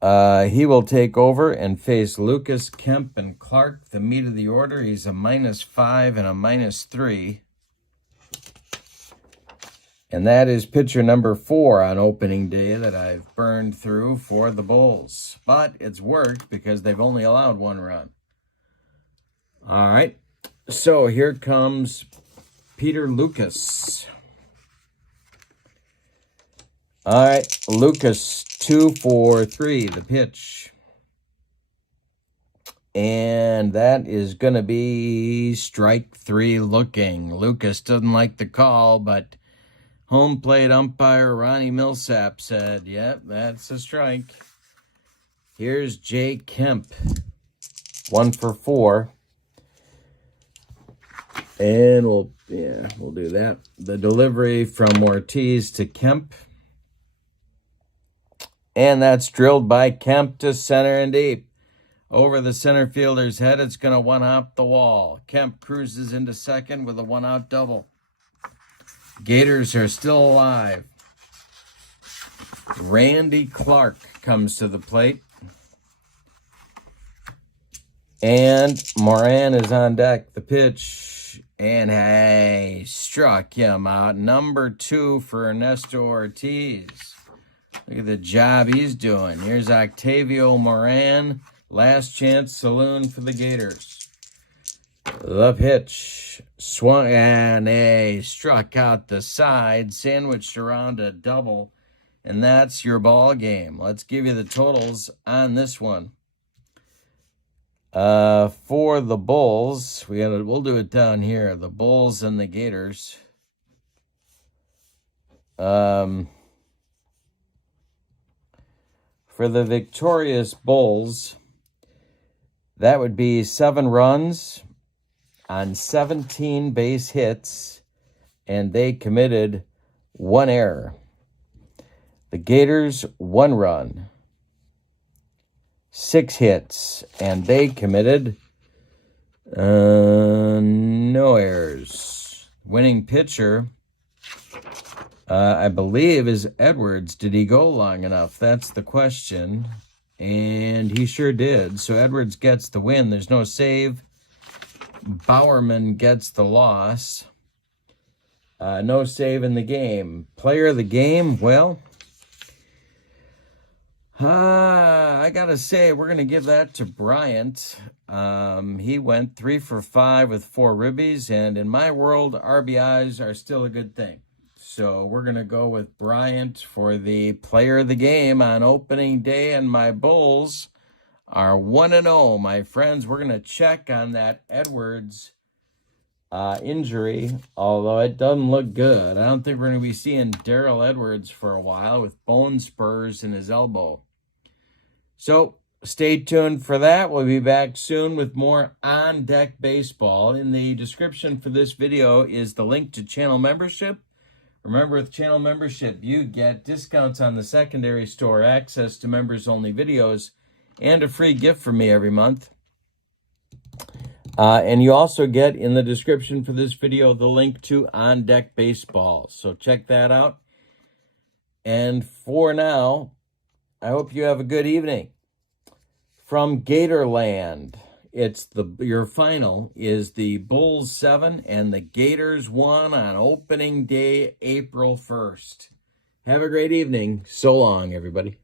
He will take over and face Lucas, Kemp, and Clark, the meat of the order. He's a -5 and a -3. And that is pitcher number 4 on opening day that I've burned through for the Bulls. But it's worked because they've only allowed 1 run. All right, so here comes Peter Lucas. All right, Lucas, 2 for 3, the pitch. And that is going to be strike 3 looking. Lucas doesn't like the call, but home plate umpire Ronnie Millsap said, yep, that's a strike. Here's Jay Kemp, 1 for 4. And we'll do that. The delivery from Ortiz to Kemp. And that's drilled by Kemp to center and deep. Over the center fielder's head, it's going to one-hop the wall. Kemp cruises into second with a 1-out double. Gators are still alive. Randy Clark comes to the plate. And Moran is on deck. The pitch. And hey, struck him out. Number 2 for Ernesto Ortiz. Look at the job he's doing. Here's Octavio Moran. Last chance saloon for the Gators. The pitch. Swung and a struck out the side. Sandwiched around a double. And that's your ball game. Let's give you the totals on this one. For the Bulls, we'll do it down here. The Bulls and the Gators. For the victorious Bulls, that would be 7 runs on 17 base hits, and they committed 1 error. The Gators, 1 run, 6 hits, and they committed no errors. Winning pitcher, I believe, is Edwards. Did he go long enough? That's the question. And he sure did. So Edwards gets the win. There's no save. Bowerman gets the loss. No save in the game. Player of the game, well, I got to say, we're going to give that to Bryant. He went 3 for 5 with 4 ribbies. And in my world, RBIs are still a good thing. So we're going to go with Bryant for the player of the game on opening day. And my Bulls are 1-0, my friends. We're going to check on that Edwards injury, although it doesn't look good. I don't think we're going to be seeing Darrell Edwards for a while with bone spurs in his elbow. So stay tuned for that. We'll be back soon with more On Deck Baseball. In the description for this video is the link to channel membership. Remember, with channel membership, you get discounts on the secondary store, access to members-only videos, and a free gift from me every month. And you also get, in the description for this video, the link to On Deck Baseball. So check that out. And for now, I hope you have a good evening. From Gatorland, your final is the Bulls 7 and the Gators 1 on opening day, April 1st. Have a great evening. So long, everybody.